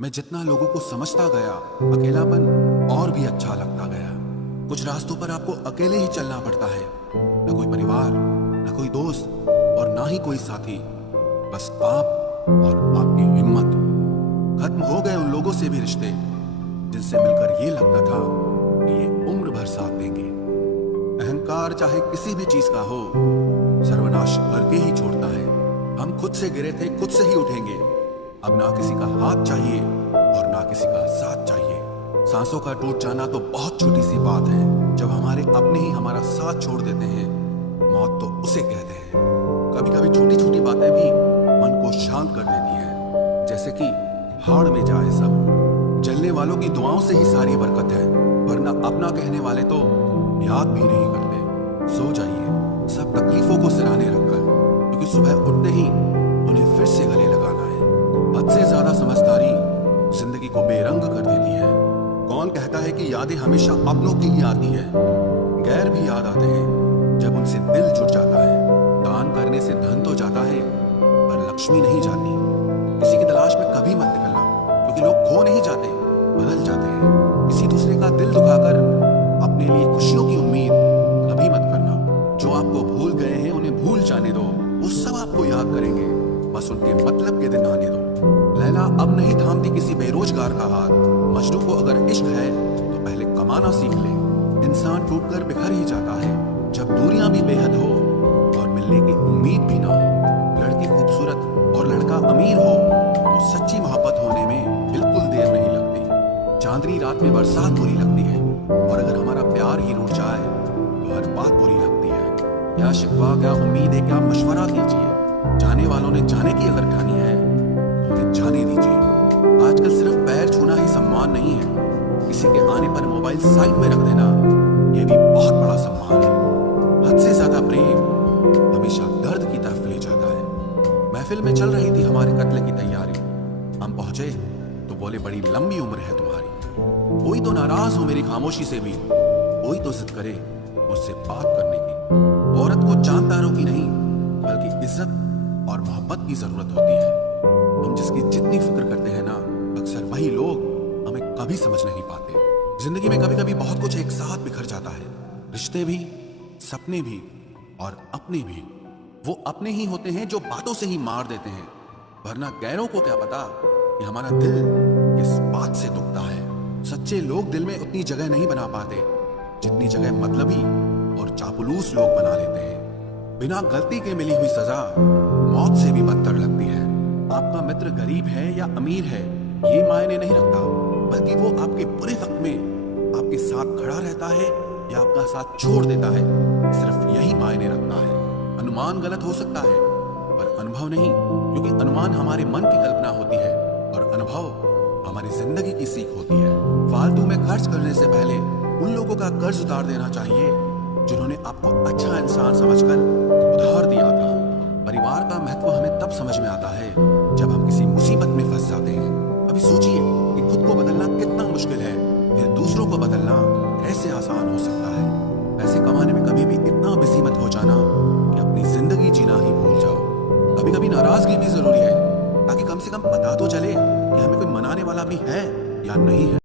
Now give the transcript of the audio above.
मैं जितना लोगों को समझता गया, अकेलापन और भी अच्छा लगता गया। कुछ रास्तों पर आपको अकेले ही चलना पड़ता है, न कोई परिवार, न कोई दोस्त और ना ही कोई साथी, बस आप और आपकी हिम्मत। खत्म हो गए उन लोगों से भी रिश्ते जिनसे मिलकर ये लगता था कि ये उम्र भर साथ देंगे। अहंकार चाहे किसी भी चीज का हो, सर्वनाश करके ही छोड़ता है। हम खुद से गिरे थे, खुद से ही उठेंगे। अब ना किसी का हाथ चाहिए और ना किसी का साथ चाहिए। सांसों का टूट जाना तो बहुत छोटी सी बात है। जब हमारे अपने ही हमारा साथ छोड़ देते हैं, मौत तो उसे कहते हैं। कभी कभी छोटी छोटी बातें भी मन को शांत कर देती हैं, जैसे कि हाड़ में जाए सब। जलने वालों की दुआओं से ही सारी बरकत है, वरना अपना कहने वाले तो याद भी नहीं करते। सो जाइए सब तकलीफों को सिराने रखकर, क्योंकि सुबह उठते ही उन्हें फिर से गले लगाना है। हद से ज्यादा समझदारी जिंदगी को बेरंग कर देती है। कौन कहता है कि यादें हमेशा अपनों की ही आती है? गैर भी याद आते हैं जब उनसे दिल जुट जाता है। दान करने से धन तो जाता है, पर लक्ष्मी नहीं जाती। किसी की तलाश में कभी मत निकलना, क्योंकि लोग खो नहीं जाते, बदल जाते हैं। किसी दूसरे का दिल दुखाकर अपने लिए खुशियों की उम्मीद कभी मत करना। जो आपको भूल गए हैं उन्हें भूल जाने दो, वो सब आपको याद करेंगे, बस उनके मतलब के दिन आने दो। लैला अब नहीं थामती किसी बेरोजगार का हाथ। मजनू को अगर इश्क है तो पहले कमाना सीख ले। इंसान टूटकर बिखर ही जाता है जब दूरियां भी बेहद हो और मिलने की उम्मीद भी ना हो। लड़की खूबसूरत और लड़का अमीर हो तो सच्ची मोहब्बत होने में बिल्कुल देर नहीं लगती। चांदनी रात में बरसात बुरी लगती है, और अगर हमारा प्यार ही रूठ जाए तो हर बात बुरी लगती है। क्या शिकवा, क्या उम्मीद है, क्या मशवरा कीजिए। जाने वालों ने जाने की अगर ठानी है तो उन्हें जाने दीजिए। आजकल सिर्फ पैर छूना ही सम्मान नहीं है, किसी के आने पर मोबाइल साइड में रख देना यह भी बहुत बड़ा सम्मान है। हद से ज्यादा प्रेम हमेशा दर्द की तरफ ले जाता है। महफिल में चल रही थी हमारे कत्ल की तैयारी। हम पहुंचे तो बोले, बड़ी लंबी उम्र है तुम्हारी। कोई तो नाराज हो मेरी खामोशी से भी, कोई तो जिद करे मुझसे बात करने की। औरत को चांद तारों की नहीं, बल्कि इज्जत और मोहब्बत की जरूरत होती है। हम जिसकी जितनी फिक्र करते हैं ना, अक्सर वही लोग हमें कभी समझ नहीं पाते। जिंदगी में कभी कभी बहुत कुछ एक साथ बिखर जाता है, रिश्ते भी, सपने भी और अपने भी। वो अपने ही होते हैं जो बातों से ही मार देते हैं, वरना गैरों को क्या पता कि हमारा दिल किस बात से दुखता है। सच्चे लोग दिल में उतनी जगह नहीं बना पाते जितनी जगह मतलबी और चापलूस लोग बना लेते हैं। बिना गलती के मिली हुई सजा मौत से भी बदतर लगती है। आपका मित्र गरीब है या अमीर है ये मायने नहीं रखता, बल्कि वो आपके बुरे वक्त में आपके साथ खड़ा रहता है या आपका साथ छोड़ देता है, सिर्फ यही मायने रखता है। अनुमान गलत हो सकता है पर अनुभव नहीं, क्योंकि अनुमान हमारे मन की कल्पना होती है और अनुभव हमारी जिंदगी की सीख होती है। फालतू में खर्च करने से पहले उन लोगों का कर्ज उतार देना चाहिए जिन्होंने आपको अच्छा इंसान समझकर उधार दिया था। परिवार का महत्व हमें तब समझ में आता है जब हम किसी मुसीबत में फंस जाते हैं। अभी सोचिए कि खुद को बदलना कितना मुश्किल है, फिर दूसरों को बदलना कैसे आसान हो सकता है। पैसे कमाने में कभी भी इतना बिजी मत हो जाना कि अपनी जिंदगी जीना ही भूल जाओ। कभी कभी नाराजगी भी जरूरी है, ताकि कम से कम पता तो चले कि हमें कोई मनाने वाला भी है या नहीं है।